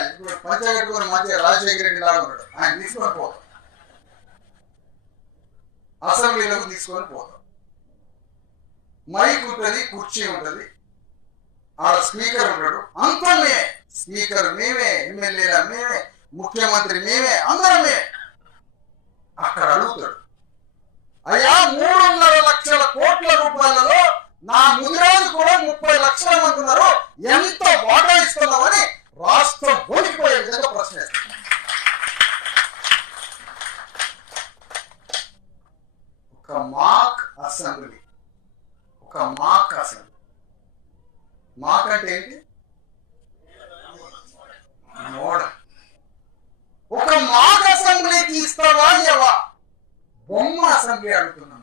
ఇప్పుడు పంచగట్టుకుని మంచిగా రాజశేఖర రెడ్డి లాగా ఉన్నాడు, ఆయన తీసుకొని పోతాం, అసెంబ్లీలోకి తీసుకొని పోతాం. మైక్ ఉంటుంది, కుర్చీ ఉంటుంది, ఆడ స్పీకర్ ఉంటాడు, అంతా మేమే, స్పీకర్ మేమే, ఎమ్మెల్యేల మేమే, ముఖ్యమంత్రి మేమే, అందరమే. అక్కడ అడుగుతాడు, అయ్యా 3.5 లక్షల కోట్ల రూపాయలలో నా ముదిరాజు కూడా 30 లక్షల మంది ఉన్నారు, ఎంత వాటా ఇస్తున్నామని రాష్ట్రం ఓడిపోయే విధంగా ప్రశ్నిస్తారు. ఒక మాక్ అసెంబ్లీ, ఒక మాక్ అసెంబ్లీ. మాక్ అంటే ఏంటి? మోడల్. ఒక మాక్ అసెంబ్లీకి ఇస్తావా ఇవ్వవా? బొమ్మ అసెంబ్లీ అడుగుతున్నాం.